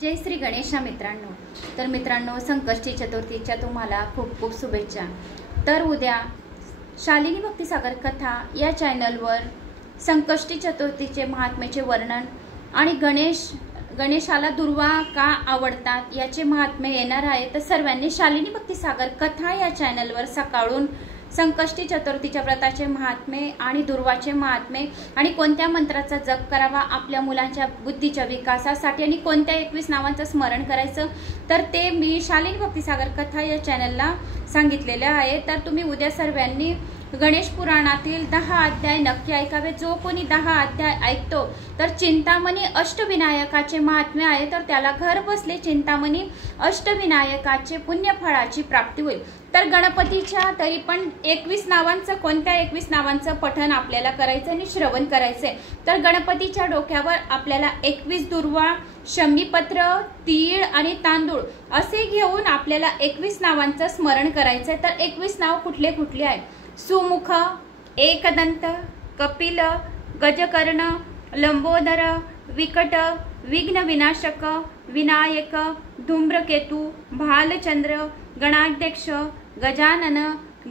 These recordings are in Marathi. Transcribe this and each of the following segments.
जय श्री गणेशा मित्रांनो। तर मित्रांनो, संकष्टी चतुर्थीच्या तुम्हाला खूप खूप शुभेच्छा। तर उद्या शालिनी भक्तिसागर कथा या चॅनलवर संकष्टी चतुर्थीचे महात्म्याचे वर्णन आणि गणेशाला दुर्वा का आवडतात याचे महात्म्य येणार आहे। तर सर्वांनी शालिनी भक्तिसागर कथा या चॅनलवर सकाळून संकष्टी चतुर्थीच्या व्रताचे महात्म्य आणि दुर्वाचे महात्म्य आणि कोणत्या मंत्राचा जप करावा आपल्या मुलांच्या बुद्धीच्या विकासासाठी आणि कोणत्या 21 नावांचं स्मरण करायचं, तर ते मी शालिनी भक्तिसागर कथा या चॅनलला सांगितलेले आहे। तर तुम्ही उद्या सर्वांनी गणेश पुराणातील 10 अध्याय नक्की ऐकावे। जो कोणी 10 अध्याय ऐकतो तर चिंतामणी अष्टविनायकाचे महात्म्य आहे, तर त्याला घर बसले चिंतामणी अष्टविनायकाचे पुण्यफळाची प्राप्ती होईल। तर गणपतीच्या तरी पण 21 नावांचं कोणत्या 21 नावांचं पठण आपल्याला करायचं आणि श्रवण करायचंय। तर गणपतीच्या डोक्यावर आपल्याला 21 दुर्वा, शमीपत्र, तीळ आणि तांदूळ असे घेऊन आपल्याला 21 नावांचं स्मरण करायचंय। तर 21 नाव कुठले कुठले आहे? सुमुख, एकदंत, कपिल, गजकर्ण, लंबोदर, विकट, विघ्न विनाशक, विनायक, धूम्रकेतु, भालचंद्र, गणाध्यक्ष, गजानन,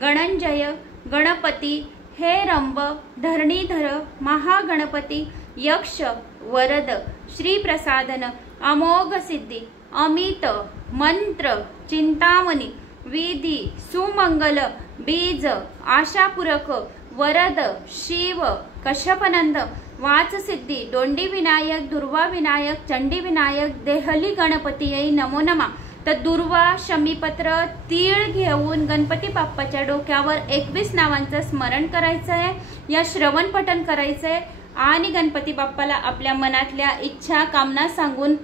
गणंजय, गणपती, हेरंब, धरणीधर, महागणपती, यक्ष, वरद, श्रीप्रसादन, अमोघ सिद्धी, अमित, मंत्र, चिंतामणी, विधी, सुमंगल, बीज, आशापूरक, वरद, शिव, कश्यपनंद, वाचसिद्धी, दोंडी विनायक, दुर्वा विनायक, चंडी विनायक, देहली गणपती नमो नमः। तर दुर्वा, शमीपत्र, तीळ घेऊन गणपती बाप्पाच्या डोक्यावर 21 नावांचं स्मरण करायचं आहे, या श्रवण पठण करायचंय आणि गणपती बाप्पाला आपल्या मनातल्या इच्छा कामना सांगून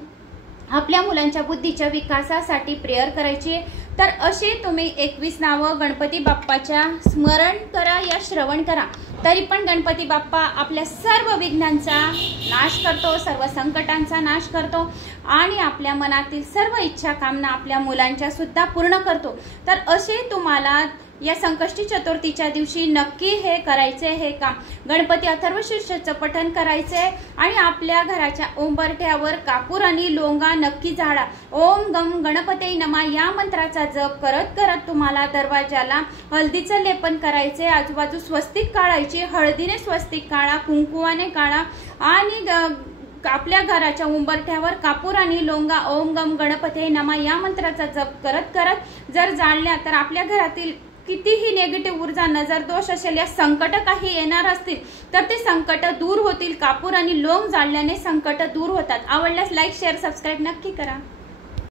आपल्या मुलांच्या बुद्धीच्या विकासासाठी प्रेयर करायची। तर असे तुम्ही 21 नावं गणपती बाप्पाच्या स्मरण करा या श्रवण करा, तरी पण गणपती बाप्पा आपल्या सर्व विघ्नांचा नाश करतो, सर्व संकटांचा नाश करतो आणि आपल्या मनातील सर्व इच्छा कामना आपल्या मुलांच्या सुद्धा पूर्ण करतो। तर असे तुम्हाला या संकष्टी चतुर्थीच्या दिवशी नक्की हे करायचे, हे काम गणपती अथर्वशीर्षाचं पठण करायचे आणि आपल्या घराच्या उंबरठ्यावर कापूर आणि लोंगा नक्की झाडा। ओम गम गणपते नमः या मंत्राचा जप करत करत तुम्हाला दरवाजाला हळदीचं लेपन करायचे, आजूबाजू स्वस्तिक काढायची, हळदीने स्वस्तिक काढा, कुंकुवाने काढा आणि आपल्या घराच्या उंबरठ्यावर कापूर आणि लोंगा ओम गम गणपते नमः या मंत्राचा जप करत करत जर जाळल्या तर आपल्या घरातील कितीही नेगेटिव्ह ऊर्जा, नजर दोष असेल, या संकट काही येणार असतील तर ते संकट दूर होतील। कापूर आणि लोंग जाळल्याने संकट दूर होतात। आवडल्यास लाईक, शेअर, सबस्क्राईब नक्की करा।